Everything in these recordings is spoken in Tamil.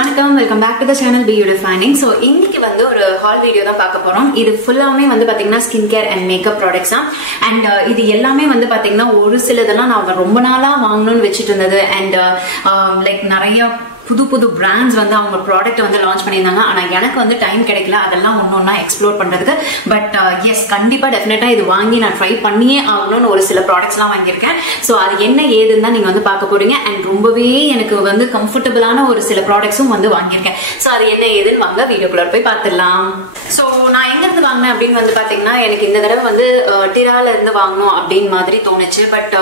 வணக்கம், welcome back to the channel beautifying. So இன்னைக்கு வந்து ஒரு ஹால் வீடியோ தான் பார்க்க போறோம். இது ஃபுல்லாமே வந்து பாத்தீங்கன்னா skin care and makeup products தான். அண்ட் இது எல்லாமே வந்து பாத்தீங்கன்னா ஒரு சிலதெல்லாம் நான் ரொம்ப நாளா வாங்கணும்னு வச்சுட்டு இருந்தது. அண்ட் லைக் நிறைய புது புது பிராண்ட்ஸ் வந்து அவங்க ப்ராடக்ட் வந்து லான்ச் பண்ணியிருந்தாங்க. ஆனால் எனக்கு வந்து டைம் கிடைக்கல அதெல்லாம் ஒன்னொன்னா எக்ஸ்ப்ளோர் பண்றதுக்கு. பட் எஸ், கண்டிப்பா டெஃபினட்டா இது வாங்கி நான் ட்ரை பண்ணியே ஆகணும்னு ஒரு சில ப்ராடக்ட்ஸ்லாம் வாங்கியிருக்கேன். ஸோ அது என்ன ஏதுன்னு தான் நீங்க வந்து பார்க்க போறீங்க. அண்ட் ரொம்பவே எனக்கு வந்து கம்ஃபர்டபுளான ஒரு சில ப்ராடக்ட்ஸும் வந்து வாங்கியிருக்கேன். ஸோ அது என்ன ஏதுன்னு வாங்க வீடியோக்குள்ள போய் பார்த்துடலாம். ஸோ நான் எங்க இருந்து வாங்கினேன் அப்படின்னு வந்து பாத்தீங்கன்னா, எனக்கு இந்த தடவை வந்து டிரால இருந்து வாங்கணும் அப்படின்னு மாதிரி தோணுச்சு. பட்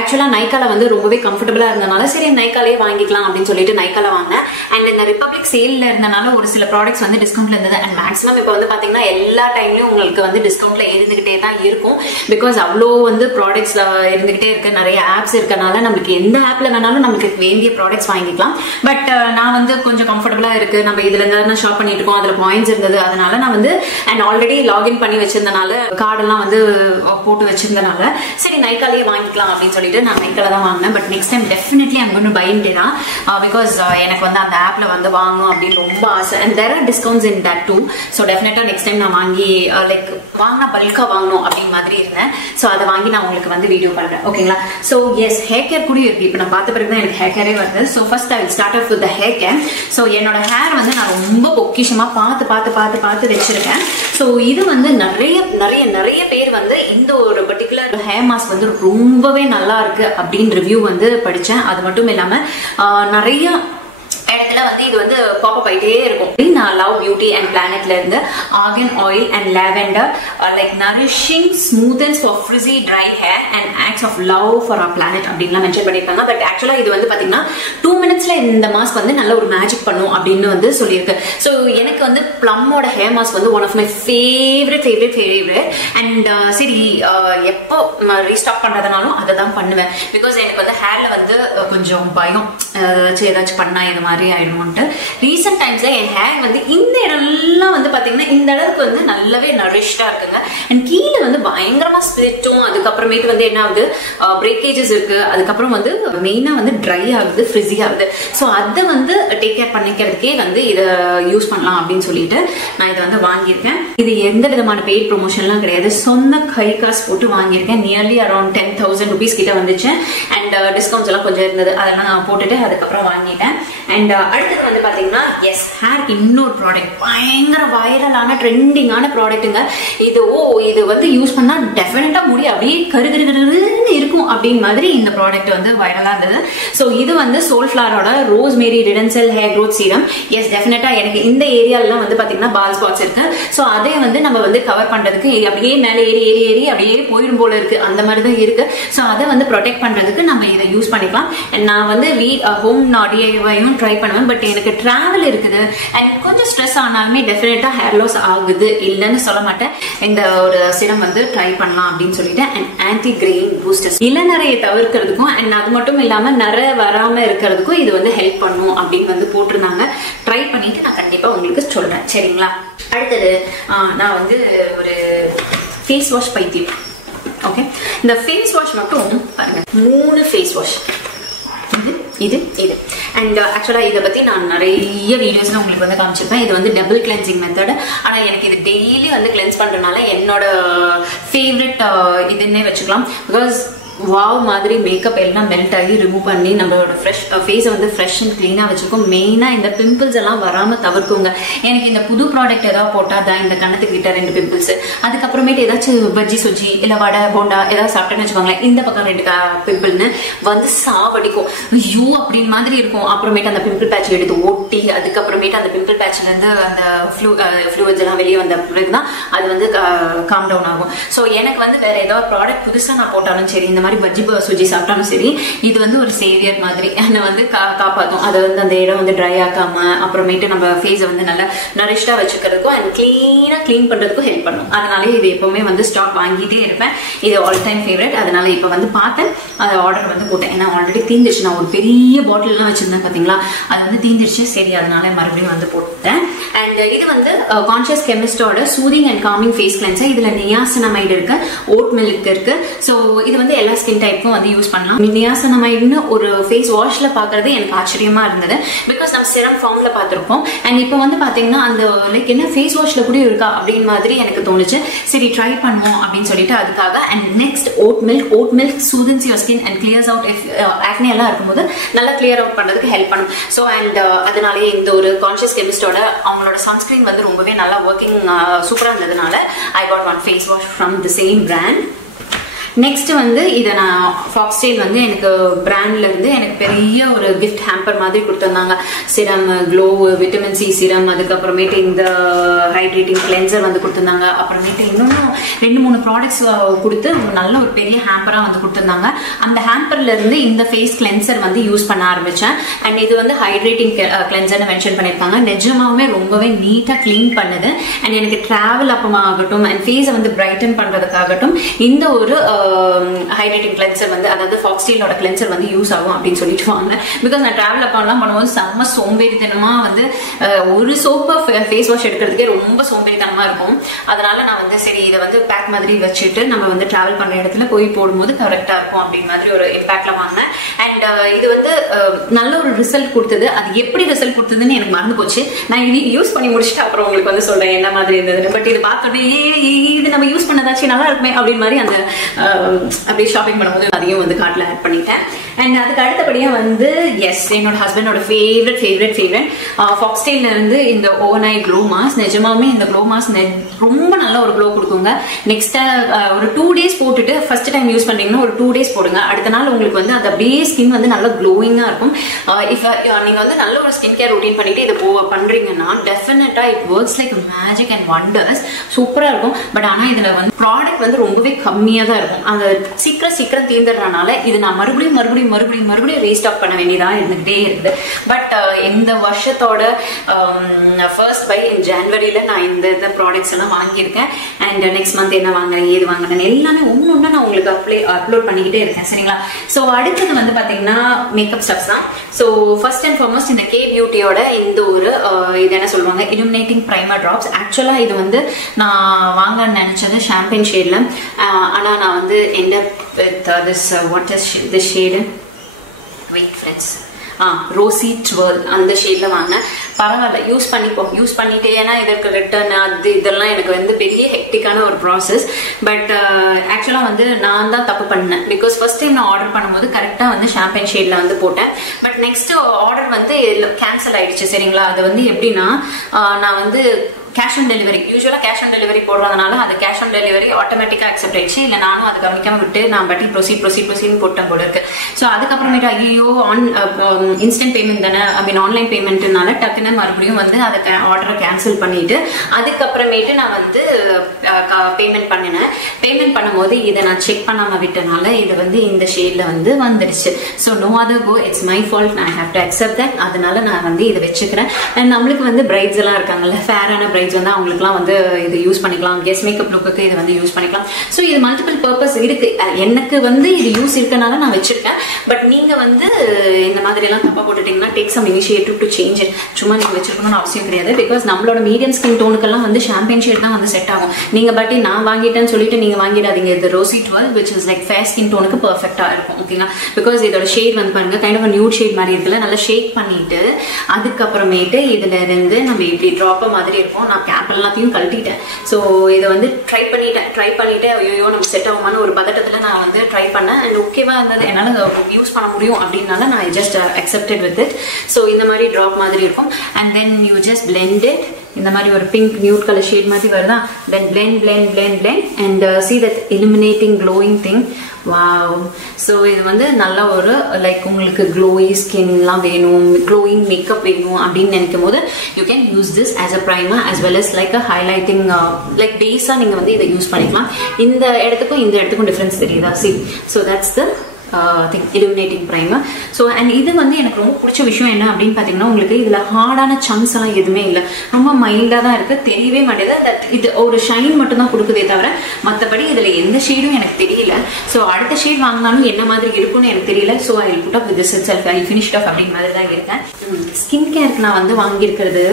ஆக்சுவலா நைக்கால வந்து ரொம்பவே கம்ஃபர்டபுளா இருந்தனால சரி நைக்காலே வாங்கிக்கலாம் அப்படின்னு சொல்லிட்டு நைக்கால வாங்கினேன். அண்ட் இந்த ரிபப்ளிக் சேல்ல இருந்தனால ஒரு சில ப்ராடக்ட்ஸ் வந்து டிஸ்கவுண்ட்ல இருந்தது. அண்ட் மேக்ஸிமம் இப்போ வந்து பாத்தீங்கன்னா எல்லா டைம்லயும் உங்களுக்கு வந்து டிஸ்கவுண்ட்ல இருந்துகிட்டே தான் இருக்கும். பிகாஸ் அவ்வளோ வந்து ப்ராடக்ட்ஸ் இருந்துகிட்டே இருக்கு, நிறைய ஆப்ஸ் இருக்கனால நம்மளுக்கு எந்த ஆப்ல வேணாலும் நமக்கு வேண்டிய ப்ராடக்ட்ஸ் வாங்கிக்கலாம். பட் நான் வந்து கொஞ்சம் கம்ஃபர்டபுளா இருக்கு, நம்ம இதுல இருந்தா ஷாப் பண்ணிட்டு இருக்கோம், அதுல பாயிண்ட்ஸ் இருந்தது. அதனால நான் வந்து அண்ட் ஆல்ரெடி லாகின் பண்ணி வச்சிருந்தனால கார்டெல்லாம் வந்து போட்டு வச்சிருந்தனால சரி நைக்காலேயே வாங்கிக்கலாம் அப்படின்னு சொல்லிட்டு நான் நைக்கால தான் வாங்கினேன். But next time definitely I'm going to buy in டிரா பிகாஸ் எனக்கு வந்து அந்த ஆப்ல வந்து வாங்கணும் அப்படின்னு ரொம்ப ஆசை. And there are discounts in that too. So டெஃபினட்டா நெக்ஸ்ட் டைம் நான் வாங்கி லைக் வாங்கினா பல்கா வாங்கணும் அப்படின்னு மாதிரி இருந்தேன். ஸோ அதை வாங்கி நான் உங்களுக்கு வந்து வீடியோ பண்றேன், ஓகேங்களா? ஸோ எஸ், ஹேர் கேர் கூட இருக்கு. இப்போ நான் பார்த்த பிறகு தான் எனக்கு ஹேர் கேரே வருது. So first I will start off with the hair care. So என்னோட ஹேர் வந்து நான் ரொம்ப பொக்கிஷமா பார்த்து பார்த்து பார்த்து பார்த்து வச்சிருக்கேன். ஸோ இது வந்து நிறைய நிறைய நிறைய பேர் வந்து இந்த ஒரு பர்டிகுலர் ஹேர் மாஸ்க் வந்து ரொம்பவே நல்லா இருக்கு அப்படின்னு ரிவ்யூ வந்து படிச்சேன். அது மட்டும் இல்லாம நிறைய இடத்துல வந்து இது வந்து பாப்பப் ஆயிட்டே இருக்கும். நான் லவ் பியூட்டி அண்ட் பிளானட்ல இருந்து argan oil and lavender like nourishing smoothens for frizzy dry hair and acts of love for our planet அப்படின்லாம் மென்ஷன் பண்ணியிருக்காங்க. பட் ஆக்சுவலா இது வந்து பாத்தீங்கன்னா 2 minutesல இந்த மாஸ்க் வந்து நல்ல ஒரு மேஜிக் பண்ணும் அப்படின்னு வந்து சொல்லியிருக்கு. ஸோ எனக்கு வந்து பிளம்மோட ஹேர் மாஸ்க் வந்து one of my favourite and சரி எப்போ ரீஸ்டாக் பண்றதுனாலும் அதை தான் பண்ணுவேன். பிகாஸ் எனக்கு வந்து ஹேர்ல வந்து கொஞ்சம் பயம், ஏதாச்சும் பண்ணா இது மாதிரி ஆயிடும்ட்டு. ரீசெண்ட் டைம்ஸ்ல என் ஹேர் வந்து இந்த இடம்லாம் வந்து பாத்தீங்கன்னா இந்த இடத்துக்கு வந்து நல்லாவே நரிஷ்டா இருக்குங்க. அண்ட் கீழே வந்து பயங்கரமா ஸ்பிளிட்டும், அதுக்கப்புறமேட்டு வந்து என்ன ஆகுது, பிரேக்கேஜஸ் இருக்கு, அதுக்கப்புறம் வந்து மெயினா வந்து ட்ரை ஆகுது, ஃப்ரிஸி ஆகுது. ஸோ அதை வந்து டேக் கேர் பண்ணிக்கிறதுக்கே வந்து இதை யூஸ் பண்ணலாம் அப்படின்னு சொல்லிட்டு நான் இதை வந்து வாங்கியிருக்கேன். இது எந்த விதமான பெய்ட் ப்ரொமோஷன்லாம் கிடையாது, சொந்த கை காசு போட்டு வாங்கியிருக்கேன். நியர்லி அரௌண்ட் 10,000 rupees கிட்ட வந்துச்சு. அண்ட் டிஸ்கவுண்ட்ஸ் எல்லாம் கொஞ்சம் இருந்தது, அதெல்லாம் நான் போட்டுட்டு அதுக்கப்புறம் வாங்கிட்டேன். அண்ட் அடுத்தது வந்து பாத்தீங்கன்னா எஸ், ஹேருக்கு இன்னொரு ப்ராடக்ட் பயங்கர வைரலான ட்ரெண்டிங்கான ப்ராடக்ட்டுங்க. இது வந்து யூஸ் பண்ணா டெஃபினட்டா முடி அப்படியே கருகருன்னு இருக்கும் அப்படின்னு மாதிரி இந்த ப்ராடக்ட் வந்து வைரலா இருந்தது. ஸோ இது வந்து சோல்ஃபிளவரோட rosemary Redensyl hair growth serum. Yes, டெஃபினட்டா எனக்கு இந்த ஏரியாலாம் வந்து பாத்தீங்கன்னா பால் ஸ்பாட்ஸ் இருக்கு. ஸோ அதை வந்து நம்ம வந்து கவர் பண்றதுக்கு அப்படியே மேலே ஏறி ஏறி ஏறி அப்படியே போயிடும் போல இருக்கு, அந்த மாதிரி தான் இருக்கு. ஸோ அதை வந்து ப்ரொடெக்ட் பண்றதுக்கு நம்ம இதை யூஸ் பண்ணிக்கலாம். நான் வந்து ஹோம் டிஐவையும் ட்ரை பண்ணுவேன். பட் எனக்கு டிராவல் இருக்குது அண்ட் கொஞ்சம் ஸ்ட்ரெஸ் ஆனாலுமே டெஃபினட்டா ஹேர் லாஸ் ஆகுது, இல்லைன்னு சொல்ல மாட்டேன். இந்த ஒரு சிரம் வந்து ட்ரை பண்ணலாம் அப்படின்னு சொல்லிட்டு. அண்ட் ஆன்டி கிரெயின் பூஸ்டர்ஸ், இளநரையை தவிர்க்கிறதுக்கும் அண்ட் அது மட்டும் இல்லாம நிறைய வராம இருக்கிறதுக்கும் இது வந்து ஹெல்ப் பண்ணும் அப்படின்னு வந்து போட்டிருந்தாங்க. ட்ரை பண்ணிட்டு நான் கண்டிப்பா உங்களுக்கு சொல்றேன், சரிங்களா? அடுத்தது நான் வந்து ஒரு ஃபேஸ் வாஷ் பைத்தியம். ஓகே, இந்த ஃபேஸ் வாஷ் மட்டும் பாருங்க, 3 ஃபேஸ் வாஷ், இது அண்ட் ஆக்சுவலா இதை பத்தி நான் நிறைய வீடியோஸ்ல உங்களுக்கு வந்து காமிச்சிருப்பேன். இது வந்து டபுள் கிளென்சிங் மெத்தட். ஆனா எனக்கு இது டெய்லி வந்து கிளென்ஸ் பண்றதுனால என்னோட ஃபேவரட் இதுன்னே வச்சுக்கலாம். பிகாஸ் வாவ் மாதிரி மேக்கப் எல்லாம் மெல்ட் ஆகி ரிமூவ் பண்ணி நம்மளோட ஃபேஸை வந்து ஃப்ரெஷ் அண்ட் கிளீனா வச்சிருக்கோம். மெயினா இந்த பிம்பிள்ஸ் எல்லாம் வராம தவிர்க்குங்க. எனக்கு இந்த புது ப்ராடக்ட் ஏதாவது போட்டா தான் இந்த கண்ணத்துக்கிட்ட 2 பிம்பிள்ஸ், அதுக்கப்புறமேட்டு ஏதாச்சும் பஜ்ஜி சொஜ்ஜி இல்ல வடை போண்டா ஏதாவது சாப்பிட்டேன்னு வச்சுக்கோங்களேன், இந்த பக்கம் 2 பிம்பிள்னு வந்து சாவடிக்கும், ஐயோ அப்படின்னு மாதிரி இருக்கும். அப்புறமேட்டு அந்த பிம்பிள் பேட்ச் எடுத்து ஒட்டி, அதுக்கப்புறமேட்டு அந்த பிம்பிள் பேட்ச்ல இருந்து அந்த ஃப்ளூயிட்ஸ் எல்லாம் வெளியே வந்த பிறகுதான் அது வந்து காம் டவுன் ஆகும். ஸோ எனக்கு வந்து வேற ஏதாவது ப்ராடக்ட் புதுசா நான் போட்டாலும் சரி, இந்த மாதிரி பஜ்ஜி சுஜி சாப்பிட்டாலும் சரி, இது வந்து ஒரு சேவியர் மாதிரி என்னை வந்து காப்பாற்றும். அதை வந்து அந்த இடம் வந்து ட்ரை ஆகாம அப்புறமேட்டு நம்ம ஃபேஸை வந்து நல்லா நரிஷ்டா வச்சுக்கிறதுக்கும் அண்ட் கிளீன் பண்றதுக்கும் ஹெல்ப் பண்ணும். அதனால இது எப்பவுமே வந்து ஸ்டாக் வாங்கிட்டே இருப்பேன். இது ஆல் டைம் ஃபேவரட். அதனால இப்போ வந்து பார்த்தேன், அதை ஆர்டர் வந்து போட்டேன். ஏன்னா ஆல்ரெடி தீந்துருச்சு. நான் ஒரு பெரிய பாட்டில்லாம் வச்சிருந்தேன் பாத்தீங்களா, அது வந்து தீந்துருச்சு. சரி, அதனால மறுபடியும் வந்து போட்டேன். அண்ட் இது வந்து கான்ஷியஸ் கெமிஸ்டோட soothing and calming face cleanser. இதுல நியாசினமைடு இருக்கு, ஓட் மில்க் இருக்கு. ஸோ இது வந்து எல்லா எல்லா ஸ்கின் டைப்பும் வந்து யூஸ் பண்ணலாம். நியாசனமைட்னு ஒரு ஃபேஸ் வாஷ்ல பாக்குறது எனக்கு ஆச்சரியமா இருந்தது. பிகாஸ் நம்ம சிரம் ஃபார்ம்ல பார்த்திருப்போம். அண்ட் இப்போ வந்து பாத்தீங்கன்னா அந்த லைக் என்ன ஃபேஸ் வாஷ்ல கூட இருக்கா அப்படின்னு மாதிரி எனக்கு தோணுச்சு. சரி ட்ரை பண்ணுவோம் அப்படின்னு சொல்லிட்டு அதுக்காக. And next oat milk soothens your skin and clears out if acne எல்லாம் இருக்கும்போது நல்லா கிளியர் அவுட் பண்றதுக்கு ஹெல்ப் பண்ணும். ஸோ அண்ட் அதனாலேயே இந்த ஒரு கான்ஷியஸ் கெமிஸ்டோட அவங்களோட சன்ஸ்கிரீன் வந்து ரொம்பவே நல்லா ஒர்க்கிங் சூப்பரா இருந்ததுனால I got one face wash from the same brand. Next வந்து இதை நான் ஃபாக்ஸ்டெயில் வந்து எனக்கு பிராண்ட்ல இருந்து எனக்கு பெரிய ஒரு கிஃப்ட் ஹேம்பர் மாதிரி கொடுத்துருந்தாங்க. சிரம், க்ளோ, விட்டமின் சி சிரம், அதுக்கப்புறமேட்டு இந்த ஹைட்ரேட்டிங் கிளென்சர் வந்து கொடுத்துருந்தாங்க. அப்புறமேட்டு இன்னொன்னும் 2-3 ப்ராடக்ட்ஸ் கொடுத்து நல்ல ஒரு பெரிய ஹேம்பரா வந்து கொடுத்துருந்தாங்க. அந்த ஹேம்பர்ல இருந்து இந்த ஃபேஸ் கிளென்சர் வந்து யூஸ் பண்ண ஆரம்பிச்சேன். அண்ட் இது வந்து ஹைட்ரேட்டிங் கிளென்சர்னு மென்ஷன் பண்ணியிருக்காங்க. நிஜமாவே ரொம்பவே நீட்டா கிளீன் பண்ணுது. அண்ட் எனக்கு டிராவல் அப்பமாகட்டும் அண்ட் ஃபேஸை வந்து பிரைட்டன் பண்றதுக்காகட்டும் இந்த ஒரு ஹைட்ரேட்டிங் கிளென்சர் வந்து அதாவது ஃபாக்ஸ்டெயிலோட கிளென்சர் வந்து யூஸ் ஆகும் அப்படின்னு சொல்லிட்டு வாங்க. பிகாஸ் நான் டிராவல் அப்பெல்லாம் பண்ணும்போது செம்ம சோம்பேறித்தனமா வந்து ஒரு சோப்பு ஃபேஸ் வாஷ் எடுக்கிறதுக்கே ரொம்ப சோம்பேறித்தனமா இருக்கும். அதனால நான் வந்து சரி இதை வந்து பேக் மாதிரி வச்சுட்டு நம்ம வந்து டிராவல் பண்ற இடத்துல போய் போடும்போது கரெக்டா இருக்கும் அப்படின்னு மாதிரி ஒரு இம்பாக்ட்ல வாங்கினேன். அண்ட் இது வந்து நல்ல ஒரு ரிசல்ட் கொடுத்தது. அது எப்படி ரிசல்ட் கொடுத்ததுன்னு எனக்கு மறந்து போச்சு. நான் இது யூஸ் பண்ணி முடிச்சுட்டு அப்புறம் உங்களுக்கு வந்து சொல்றேன் என்ன மாதிரி இருந்தது. பட் இது பார்த்தோன்னே இது நம்ம யூஸ் பண்ணதாச்சு நல்லா இருக்குமே அப்படின்னு மாதிரி அந்த அப்படியே ஷாப்பிங் பண்ணும்போது அதையும் வந்து கார்ட்ல ஆட் பண்ணிட்டேன். அண்ட் அதுக்கு அடுத்தபடியா வந்து எஸ் என்னோட ஹஸ்பண்டோட ஃபேவரட் ஃபாக்ஸ்டெயில்ல இருந்து இந்த ஓவர்நைட் க்ளோ மாஸ்க். நிஜமாவே இந்த க்ளோ மாஸ்க் ரொம்ப நல்ல ஒரு க்ளோ கொடுக்குங்க. நெக்ஸ்ட் ஒரு 2 days போட்டுட்டு ஃபர்ஸ்ட் டைம் யூஸ் பண்றீங்கன்னா ஒரு 2 days போடுங்க. அடுத்த நாள் உங்களுக்கு வந்து அது அப்படியே ஸ்கின் வந்து நல்லா க்ளோயிங்கா இருக்கும். இஃப் நீங்க வந்து நல்ல ஒரு ஸ்கின் கேர் ரொட்டீன் பண்ணிட்டு இதை பண்றீங்கன்னா டெஃபினட்டா it works like magic and wonders. சூப்பரா இருக்கும். பட் ஆனா இதுல வந்து ப்ராடக்ட் வந்து ரொம்பவே கம்மியா தான் இருக்கும். அந்த சீக்கிரம் தீர்ந்துறதுனால இது நான் மறுபடியும் ரீஸ்டாக் பண்ண வேண்டியதா இருந்துகிட்டே இருக்குது. பட் இந்த வருஷத்தோட ஃபர்ஸ்ட் பை ஜனவரியில நான் இந்த ப்ராடக்ட்ஸ் எல்லாம் வாங்கியிருக்கேன். அண்ட் நெக்ஸ்ட் மந்த் என்ன வாங்குறேன் ஏது வாங்குறேன் எல்லாமே ஒண்ணு நான் உங்களுக்கு அப்லோட் பண்ணிக்கிட்டே இருக்கேன். சரிங்களா? ஸோ அடுத்தது வந்து பாத்தீங்கன்னா மேக்கப் ஸ்டப்ஸ் தான். ஸோ ஃபர்ஸ்ட் அண்ட் ஃபார்மோஸ்ட் இந்த கே பியூட்டியோட இந்த ஒரு இது என்ன சொல்லுவாங்க illuminating primer drops. ஆக்சுவலா இது வந்து நான் வாங்க நினைச்சது ஷாம்பைன் ஷேட்ல. ஆனா நான் வந்து end up with this what is this shade? Wait friends, Rosie 12 அந்த ஷேட்ல வாங்க. பரவாயில்ல யூஸ் பண்ணிட்டு ஏன்னா இதற்கு ரிட்டர்ன் அது இதெல்லாம் எனக்கு வந்து பெரிய ஹெக்டிக்கான ஒரு ப்ராசஸ். பட் ஆக்சுவலா வந்து நான் தான் தப்பு பண்ணேன். பிகாஸ் ஃபர்ஸ்ட் டைம் நான் ஆர்டர் பண்ணும்போது கரெக்டா வந்து ஷாம்பைன் ஷேட்ல வந்து போட்டேன். பட் நெக்ஸ்ட் ஆர்டர் வந்து கேன்சல் ஆயிடுச்சு. சரிங்களா? அது வந்து எப்படின்னா நான் வந்து கேஷ் ஆன் டெலிவரி யூஸ்வலா கேஷ் ஆன் டெலிவரி போடுறதுனால அது கேஷ் ஆன் டெலிவரி ஆட்டோமேட்டிக்கா அக்செப்ட் ஆயிடுச்சு. இல்லை நானும் அதை கவனிக்காம விட்டு நான் பட்டி ப்ரொசீட் போட்டேன் போல இருக்கு. ஸோ அதுக்கப்புறமேட்டு ஐயோ இன்ஸ்டன்ட் பேமெண்ட் தானே ஆன்லைன் பேமெண்ட்னால டக்குன்னு மறுபடியும் வந்து அதை ஆர்டரை கேன்சல் பண்ணிட்டு அதுக்கப்புறமேட்டு நான் வந்து பேமெண்ட் பண்ணினேன். பேமெண்ட் பண்ணும்போது இதை நான் செக் பண்ணாம விட்டனால இது வந்து இந்த ஷேட்ல வந்து வந்துடுச்சு. So no other go, it's my fault. நான் ஹேவ் டு அக்செப்ட் தட். அதனால நான் வந்து இதை வச்சுக்கிறேன். அண்ட் நம்மளுக்கு வந்து பிரைட்ஸ் எல்லாம் இருக்காங்கல்ல, ஃபேரான பிரைட்ஸ் வந்து அவங்களுக்குலாம் வந்து இது யூஸ் பண்ணிக்கலாம். கெஸ் மேக்கப் லுக்கு இது வந்து யூஸ் பண்ணிக்கலாம். ஸோ இது மல்டிபிள் பர்பஸ் இருக்கு. எனக்கு வந்து இது யூஸ் இருக்கனால நான் வச்சிருக்கேன். பட் நீங்க வந்து இந்த மாதிரி எல்லாம் தப்பா போட்டுட்டீங்கன்னா take some initiative to change it. சும்மா நீங்க வச்சிருக்கணும்னு அவசியம் கிடையாது. பிகாஸ் நம்மளோட மீடியம் ஸ்கின் டோனுக்கெல்லாம் வந்து ஷாம்பைன் ஷேட் தான் வந்து செட் ஆகும். நீங்க பட் நான் வாங்கிட்டேன்னு சொல்லிட்டு நீங்க வாங்கிடாதீங்க. இது rosy 12 which is like fair skin டோனுக்கு பெர்ஃபெக்ட்டா இருக்கும். ஓகேங்களா? பிகாஸ் இதோட ஷேட் வந்து பாருங்க கைண்ட் ஆஃப் நியூட் ஷேட் மாதிரி இருக்குல்ல. நல்லா ஷேக் பண்ணிட்டு அதுக்கப்புறமேட்டு இதுல இருந்து நம்ம இப்படி ட்ராப் மாதிரி இருக்கும். நான் கேப் எல்லாத்தையும் கழட்டிட்டேன். ஸோ இதை வந்து ட்ரை பண்ணிட்டு ஐயோ நம்ம செட் ஆகுமான்னு ஒரு பதட்டத்துல நான் வந்து ட்ரை பண்ணேன். அண்ட் ஓகேவா இருந்தது, என்னால யூஸ் பண்ண முடியும் அப்படின்னால நான் just accepted with it. So இந்த மாதிரி ட்ராப் மாதிரி இருக்கும். And then you just blend it. இந்த மாதிரி ஒரு பிங்க் நியூட் கலர் ஷேட் மாதிரி வருதா? தென் blend and see that illuminating glowing thing. Wow! So இது வந்து நல்ல ஒரு லைக் உங்களுக்கு க்ளோயி ஸ்கின்லாம் வேணும், க்ளோயிங் மேக்கப் வேணும் அப்படின்னு நினைக்கும் போது you can use this as a primer as well as like a highlighting like பேஸாக நீங்கள் வந்து இதை யூஸ் பண்ணிக்கலாம். இந்த இடத்துக்கும் இந்த இடத்துக்கும் டிஃப்ரென்ஸ் தெரியுதா? C, so that's the think illuminating primer. So and இது வந்து எனக்கு ரொம்ப பிடிச்ச விஷயம் என்ன அப்படின்னு பார்த்தீங்கன்னா உங்களுக்கு இதில் ஹார்டான சங்க்ஸ் எல்லாம் எதுவுமே இல்லை, ரொம்ப மைல்டாக தான் இருக்குது, தெரியவே மாட்டேங்குது. இது ஒரு ஷைன் மட்டும் தான் கொடுக்குதே தவிர மற்றபடி இதில் எந்த ஷேடும் எனக்கு தெரியல. ஸோ அடுத்த ஷேட் வாங்கினாலும் என்ன மாதிரி இருக்கும்னு எனக்கு தெரியல. So I put up with this itself, I finish off அப்படிங்கிற மாதிரி தான் இருக்கேன். ஸ்கின் கேருக்கு நான் வந்து வாங்கியிருக்கிறது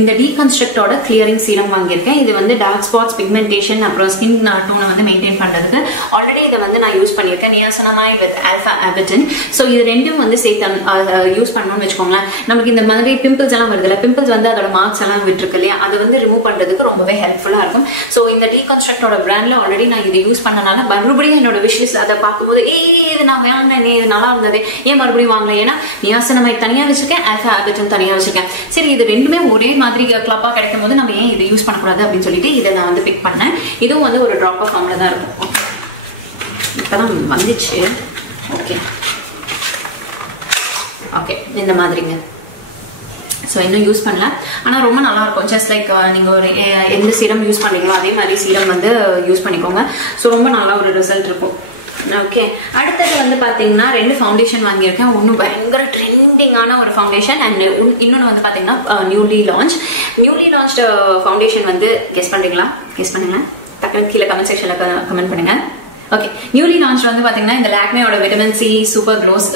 இந்த டீகன்ஸ்ட்ரக்டோட கிளியரிங் சீரம் வாங்கியிருக்கேன். இது வந்து டார்க் ஸ்பாட்ஸ், பிக்மெண்டேஷன், அப்புறம் ஸ்கின் டோனை வந்து மெயின்டைன் பண்ணுறதுக்கு ஆல்ரெடி இதை வந்து நான் யூஸ் பண்ணியிருக்கேன், நியாசனமைட் வித் ஆல்ஃபா அபிட்டின். ஸோ இது ரெண்டும் வந்து சேர்த்து யூஸ் பண்ணணும்னு வச்சுக்கோங்களேன். நமக்கு இந்த மாதிரி பிம்பிள்ஸ் எல்லாம் வருது இல்லை, பிம்பிள்ஸ் வந்து அதோட மார்க்ஸ் எல்லாம் விட்டுருக்கு இல்லையா, அதை வந்து ரிமூவ் பண்ணுறதுக்கு ரொம்பவே ஹெல்ப்ஃபுல்லாக இருக்கும். ஸோ இந்த டீகன்ஸ்ட்ரக்டோட பிராண்டில் ஆல்ரெடி நான் இதை யூஸ் பண்ணனால மறுபடியும் என்னோட விஷஸ் அதை பார்க்கும்போது இது நான் வாங்கினேன், இது நல்லா இருந்தது, ஏன் மறுபடியும் வாங்கல, ஏன்னா நியாசனமைட் தனியாக வச்சிருக்கேன், ஆல்ஃபா அபிட்டின் தனியாக வச்சிருக்கேன். சரி இது ரெண்டுமே ஒரே மாதிரி கிளப்பாக கிடைக்கும் போது நம்ம ஏன் இதை யூஸ் பண்ணக்கூடாது அப்படின்னு சொல்லிட்டு இதை நான் வந்து பிக் பண்ணேன். இதுவும் வந்து ஒரு ட்ராப் ஆஃப் ஃபார்மில் தான் இருக்கும். இப்போதான் வந்துச்சு. ஓகே ஓகே இந்த மாதிரிங்க. ஸோ இன்னும் யூஸ் பண்ணல, ஆனால் ரொம்ப நல்லா இருக்கும். ஜஸ்ட் லைக் நீங்கள் ஒரு எந்த சீரம் யூஸ் பண்ணுறீங்களோ அதே மாதிரி சீரம் வந்து யூஸ் பண்ணிக்கோங்க. ஸோ ரொம்ப நல்லா ஒரு ரிசல்ட் இருக்கும். ஓகே அடுத்தது வந்து பார்த்தீங்கன்னா 2 ஃபவுண்டேஷன் வாங்கியிருக்கேன். ஒன்று பயங்கர ட்ரெண்டிங்கான ஒரு ஃபவுண்டேஷன் அண்ட் இன்னொன்று வந்து பார்த்தீங்கன்னா நியூலி லான்ச்டு ஃபவுண்டேஷன் வந்து கெஸ் பண்ணுறீங்களா? கெஸ் பண்ணுங்களேன், டக்குனு கீழே கமெண்ட் செக்ஷனில் கமெண்ட் பண்ணுங்கள். ஓகே நியூலி லான்ச் வந்து பார்த்தீங்கன்னா இந்த லாக்மேயோட vitamin C super gloss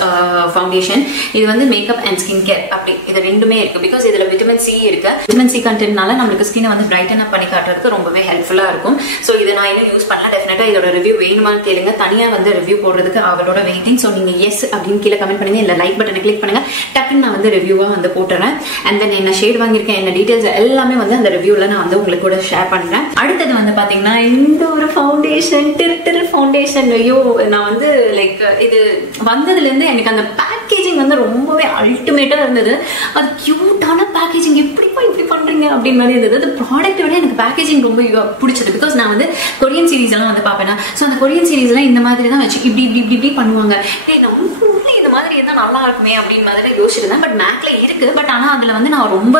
foundation. இது வந்து மேக்கப் அண்ட் ஸ்கின் கேர் அப்படி இது ரெண்டுமே இருக்கு. பிகாஸ் இதில் விட்டமின் சி இருக்கு. விட்டமின் சி கண்டென்ட்னால நம்மளுக்கு ஸ்கினை வந்து பிரைட்டன் அப் பண்ணி காட்டுறதுக்கு ரொம்பவே ஹெல்ப்ஃபுல்லாக இருக்கும். ஸோ இதை நான் இன்னும் யூஸ் பண்ணல. டெஃபினட்டாக இதோட ரிவ்யூ வேணுமான்னு கேளுங்க. தனியாக வந்து ரிவ்யூ போடுறதுக்கு அவளோட வெயிட்டிங். ஸோ நீங்கள் எஸ் அப்படின்னு கீழே கமெண்ட் பண்ணுங்க, இல்லை லைக் பட்டனை கிளிக் பண்ணுங்க. டக்குன்னு நான் வந்து ரிவ்யூவாக வந்து போட்டுறேன். அண்ட் தென் என்ன ஷேட் வாங்கியிருக்கேன், என்ன டீட்டெயில்ஸ் எல்லாமே வந்து அந்த ரிவ்யூவில் நான் வந்து உங்களுக்கு கூட ஷேர் பண்ணுறேன். அடுத்தது வந்து பார்த்தீங்கன்னா இந்த ஒரு ஃபவுண்டேஷன் ஃபவுண்டேஷன். ஐயோ நான் வந்து லைக் இது வந்ததுலேருந்து எனக்கு அந்த பேக்கேஜிங் வந்து ரொம்பவே அல்டிமேட்டாக இருந்தது. அது கியூட்டான பேக்கேஜிங், எப்படிப்பா இப்படி பண்ணுறீங்க அப்படின்னு மாதிரி இருந்தது. அது ப்ராடக்ட்டை விட எனக்கு பேக்கேஜிங் ரொம்ப பிடிச்சது. பிகாஸ் நான் வந்து கொரியன் சீரீஸ் எல்லாம் வந்து பார்ப்பேன். ஸோ அந்த கொரியன் சீரீஸ்லாம் இந்த மாதிரி தான் வச்சு இப்படி பண்ணுவாங்க. நம்ம இந்த மாதிரி இருந்தால் நல்லா இருக்குமே அப்படின்னு மாதிரி யோசிச்சிருந்தேன். பட் மேக்ல இருக்கு. பட் ஆனால் அதில் வந்து நான் ரொம்ப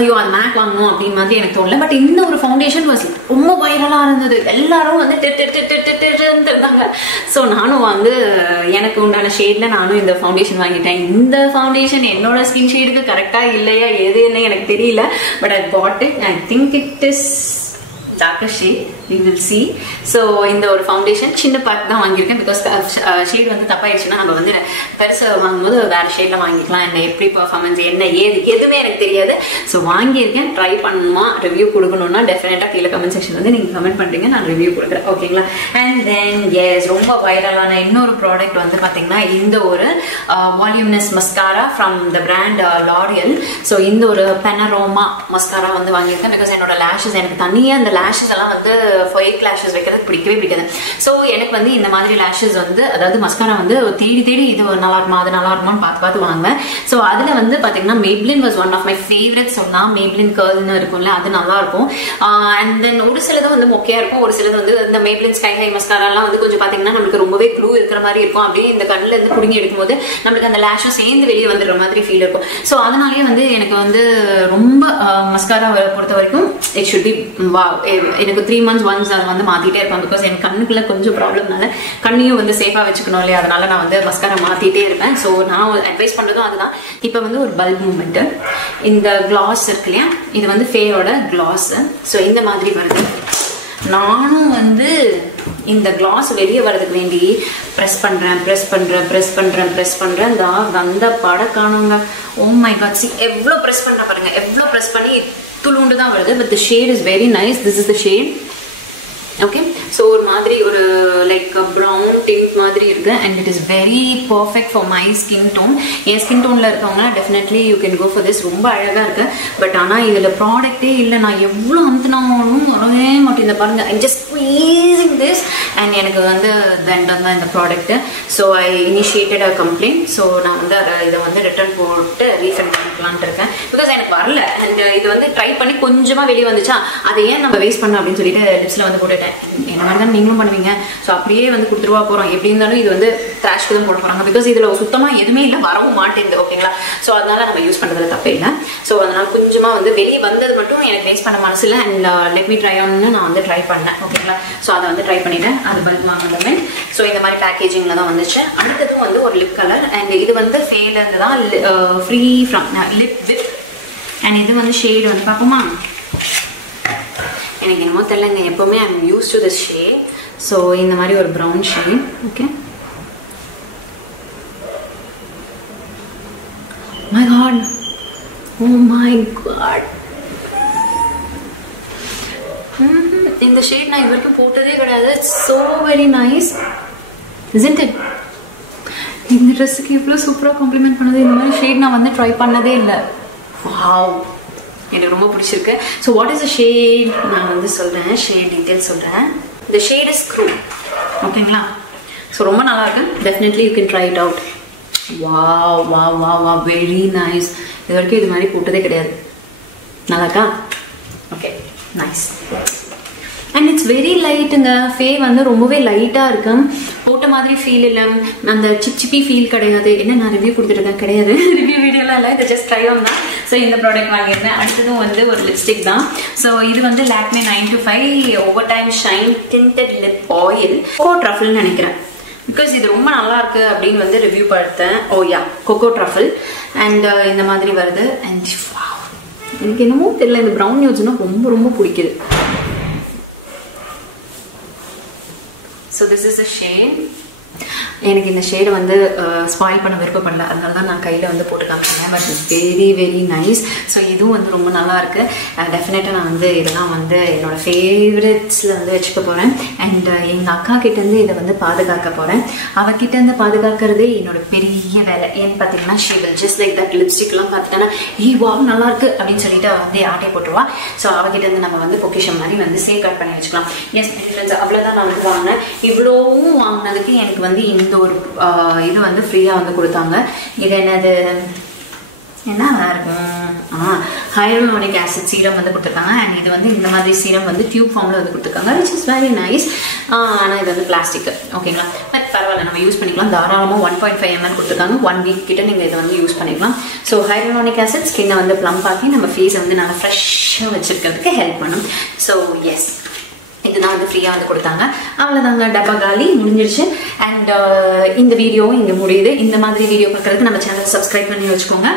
ஐயோ அது மேக் வாங்கணும் அப்படின்னு மாதிரி எனக்கு தோணல. பட் இந்த ஒரு ஃபவுண்டேஷன் ரொம்ப வைரலாக இருந்தது. எல்லாரும் வந்து இருந்தாங்க. ஸோ நானும் வந்து எனக்கு உண்டான ஷேட்ல நானும் இந்த ஃபவுண்டேஷன் வாங்கிட்டேன். இந்த ஃபவுண்டேஷன் என்னோட ஸ்கின் ஷேடுக்கு கரெக்டா இல்லையா எது என்ன எனக்கு தெரியல. But I bought it. I think it is darker shade, we will see. So இந்த ஒரு ஃபவுண்டேஷன் சின்ன பேக் தான் வாங்கியிருக்கேன். பிகாஸ் ஷேட் வந்து தப்பாயிடுச்சுன்னா நம்ம வந்து பெருசாக வாங்கும்போது வேறு ஷேடில் வாங்கிக்கலாம். என்ன எப்படி பர்ஃபார்மன்ஸ் என்ன ஏது எதுவுமே எனக்கு தெரியாது. ஸோ வாங்கியிருக்கேன். ட்ரை பண்ணணுமா ரிவ்யூ கொடுக்கணும்னா டெஃபினட்டாக கீழே கமெண்ட் செக்ஷன் வந்து நீங்கள் கமெண்ட் பண்ணுறீங்க, நான் ரிவ்யூ கொடுக்குறேன். ஓகேங்களா? அண்ட் தென் எஸ் ரொம்ப வைரலான இன்னொரு ப்ராடக்ட் வந்து பார்த்தீங்கன்னா இந்த ஒரு voluminous mascara from the brand L'Oréal. So இந்த ஒரு பெனரோமா மஸ்காரா வந்து வாங்கியிருக்கேன். பிகாஸ் என்னோட லேஷஸ் எனக்கு தனியாக அந்த லேஷஸ் எல்லாம் வந்து ஃபேக் லேஷஸ் வைக்கிறது பிடிக்கவே பிடிக்காது. ஸோ எனக்கு வந்து இந்த மாதிரி லேஷஸ் வந்து அதாவது மஸ்காரா வந்து தேடி இது நல்லா இருக்குமா அது நல்லா இருக்குமான்னு பார்த்து வாங்குவேன். ஸோ அதில் வந்து பார்த்தீங்கன்னா Maybelline was one of my favourite. சொன்னால் மேப்ளின் கர்ல்னு இருக்கும்ல, அது நல்லா இருக்கும். அண்ட் தென் ஒரு சிலது வந்து மொக்கையா இருக்கும், ஒரு சிலது வந்து இந்த மேப்ளின் ஸ்கை ஹை மஸ்காராலாம் வந்து கொஞ்சம் பார்த்தீங்கன்னா நம்மளுக்கு ரொம்பவே க்ளூ இருக்கிற மாதிரி இருக்கும். அப்படியே இந்த கண்ணில் இருந்து குடுங்கி எடுக்கும்போது நம்மளுக்கு அந்த லேஷும் சேர்ந்து வெளியே வந்துடுற மாதிரி ஃபீல் இருக்கும். ஸோ அதனாலேயே வந்து எனக்கு வந்து ரொம்ப மஸ்காரா பொறுத்த வரைக்கும் இட் ஷுட் பி எனக்கு 3 months once அதை வந்து மாத்திட்டே இருப்பேன். பிகாஸ் எனக்கு கண்ணுக்குள்ள கொஞ்சம் ப்ராப்ளம்னால கண்ணையும் வந்து சேஃபா வச்சுக்கணும் இல்லையா, அதனால நான் வந்து மஸ்காரா மாத்திட்டே இருப்பேன். ஸோ நான் அட்வைஸ் பண்றதும் அதுதான். இப்போ வந்து ஒரு பல்ப் மூமெண்ட், இந்த கிளாஸ் இருக்கு இல்லையா, இது வந்து ஃபேயோட கிளாஸ். ஸோ இந்த மாதிரி வருது. நானும் வந்து இந்த கிளாஸ் வெளியே வர்றதுக்கு வேண்டி ப்ரெஸ் பண்றேன் இந்த வந்த படம் காணுங்க. ஓ மை காட், சி எவ்வளோ ப்ரெஸ் பண்ண பாருங்க, எவ்வளோ ப்ரெஸ் பண்ணி துளுண்டு தான் வருது. But the shade is very nice. This is the shade. Okay, so ஒரு மாதிரி ஒரு லைக் ப்ரௌன் டிண்ட் மாதிரி இருக்கு. And it is very perfect for my skin tone. என் ஸ்கின் டோனில் இருக்கவங்க definitely you can go for this. ரொம்ப அழகாக இருக்கு. பட் ஆனால் இதில் ப்ராடக்டே இல்லை. நான் எவ்வளோ அமுத்தினாலும் வரவே மாட்டேன். இந்த பாருங்க, I just squeezing this and எனக்கு வந்து வேண்டாம் தான் இந்த product. So I initiated a complaint. So நான் வந்து இதை வந்து ரிட்டர்ன் போட்டு ரீஃபண்ட் பண்ணிக்கலான்ட்டு இருக்கேன். பிகாஸ் எனக்கு வரல. அண்ட் இது வந்து ட்ரை பண்ணி கொஞ்சமாக வெளியே வந்துச்சா, அதை ஏன் நம்ம வேஸ்ட் பண்ணோம் அப்படின்னு சொல்லிட்டு லிப்ஸில் வந்து போட்டுட்டேன். இந்த மாதிரி தான் நீங்களும் பண்ணுவீங்க. ஸோ அப்படியே வந்து கொடுத்துருவா போகிறோம். எப்படி இருந்தாலும் இது வந்து ட்ராஷ்க்கு தான் போட போகிறாங்க. பிகாஸ் இதில் சுத்தமாக எதுவுமே இல்லை, வரவும் மாட்டேங்குது. ஓகேங்களா? ஸோ அதனால நம்ம யூஸ் பண்ணுறதுல தப்பே இல்லை. ஸோ அதனால் கொஞ்சமாக வந்து வெளியே வந்தது மட்டும் எனக்கு வேஸ்ட் பண்ண மனசு இல்லை. அண்ட் லெட் மீ ட்ரை ஆன்னு நான் வந்து ட்ரை பண்ணேன். ஓகேங்களா? ஸோ அதை வந்து ட்ரை பண்ணிட்டேன். அது பல்க் வாங்கினதுமே ஸோ இந்த மாதிரி பேக்கேஜிங்கில் தான் வந்துச்சு. அடுத்ததும் வந்து ஒரு லிப் கலர். அண்ட் இது வந்து ஃபேலேருந்து தான் free from lip with. And இது வந்து ஷேடு வந்து பார்ப்போமா? எனக்கு என்னமோ தெரியலங்க, எப்போவுமே I am use to this shade. So இந்த மாதிரி ஒரு brown shade. Okay, my god, oh my god, இந்த ஷேட் நான் இது வரைக்கும் போட்டதே கிடையாது. So very nice, isn't it? இந்த ட்ரெஸ்ஸுக்கு இவ்வளோ சூப்பராக காம்ப்ளிமெண்ட் பண்ணது. இந்த மாதிரி ஷேட் நான் வந்து ட்ரை பண்ணதே இல்லை. வாவ், எனக்கு ரொம்ப பிடிச்சிருக்கு. So what is the shade? நான் வந்து சொல்கிறேன், ஷேட் டீட்டெயில் சொல்கிறேன். The shade is screw. ஓகேங்களா? ஸோ ரொம்ப நல்லா இருக்கு. Definitely you can try it out. Wow wow wow wow, very nice. இது வரைக்கும் இது மாதிரி போட்டதே கிடையாது. நல்லா இருக்கா? Okay, nice. And it's very லைட்டுங்க. ஃபே வந்து ரொம்பவே லைட்டாக இருக்கு. போட்ட மாதிரி ஃபீல் இல்லை, அந்த சிப்பி ஃபீல் கிடையாது. என்ன நான் ரிவ்யூ கொடுத்துருக்கேன் கிடையாது, ரிவ்யூ வீடியோலாம் இல்லை, இது ஜஸ்ட் ட்ரை ஆன் தான். ஸோ இந்த ப்ராடக்ட் வாங்கியிருந்தேன். அடுத்ததும் வந்து ஒரு லிப்ஸ்டிக் தான். ஸோ இது வந்து Lakme 925 over time shine tinted lip oil cocoa ட்ரஃபிள்னு நினைக்கிறேன். பிகாஸ் இது ரொம்ப நல்லா இருக்கு அப்படின்னு வந்து ரிவ்யூ பார்த்தேன். ஓ யா, கோகோ ட்ரஃபிள். அண்ட் இந்த மாதிரி வருது. அண்ட் எனக்கு என்னமோ தெரியல, இந்த ப்ரௌன் யூஸ்னா ரொம்ப ரொம்ப பிடிக்குது. So this is a shade. எனக்கு இந்த ஷேடை வந்து ஸ்பாயில் பண்ண விருப்பப்படல, அதனால தான் நான் கையில் வந்து போட்டு காமிச்சேன். But very very nice. So இதுவும் வந்து ரொம்ப நல்லா இருக்கு. டெஃபினட்டாக நான் வந்து இதெல்லாம் வந்து என்னோட ஃபேவரட்ஸில் வந்து வச்சுக்க போகிறேன். அண்ட் எங்கள் அக்கா கிட்டேருந்து இதை வந்து பாதுகாக்க போகிறேன். அவகிட்டேருந்து பாதுகாக்கிறதே என்னோட பெரிய வேலை. ஏன்னு பார்த்தீங்கன்னா she will just like that. லிப்ஸ்டிக்லாம் பார்த்துட்டேன்னா வா நல்லா இருக்கு அப்படின்னு சொல்லிட்டு வந்து ஆட்டை போட்டுருவா. ஸோ அவகிட்டேருந்து நம்ம வந்து பொக்கிஷம் மாதிரி வந்து சேவ் பண்ணி வச்சுக்கலாம். எஸ் ஃப்ரெண்ட்ஸ், அவ்வளோதான் நான் வந்து வாங்கினேன். இவ்வளோவும் வாங்கினதுக்கு எனக்கு வந்து இந்த ஒரு இது வந்து ஃப்ரீயாக வந்து கொடுத்தாங்க. இது என்னது, என்ன நல்லா இருக்கும், ஹைலூரோனிக் ஆசிட் சீரம் வந்து கொடுத்துருக்காங்க. அண்ட் இது வந்து இந்த மாதிரி சீரம் வந்து டியூப் ஃபார்மில் வந்து கொடுத்துருக்காங்க, விச் இஸ் வெரி நைஸ். ஆனால் இது வந்து பிளாஸ்டிக். ஓகேங்களா? பட் பரவாயில்ல, நம்ம யூஸ் பண்ணிக்கலாம். தாராளமாக 1.5 ml கொடுத்துருக்காங்க. 1 வீக் கிட்ட நீங்கள் இதை வந்து யூஸ் பண்ணிக்கலாம். ஸோ ஹைலூரோனிக் ஆசிட் ஸ்கின்னை வந்து ப்ளம்ப் ஆக்கி நம்ம ஃபேஸை வந்து நல்லா ஃப்ரெஷ்ஷாக வச்சுருக்கிறதுக்கு ஹெல்ப் பண்ணும். ஸோ எஸ், இதுதான் வந்து ஃப்ரீயாக வந்து கொடுத்தாங்க. அவ்வளோதாங்க, டப்பா காலி முடிஞ்சிருச்சு. அண்ட் இந்த வீடியோவும் இங்கே முடியுது. இந்த மாதிரி வீடியோ பார்க்குறதுக்கு நம்ம சேனல் சப்ஸ்கிரைப் பண்ணி வச்சுக்கோங்க.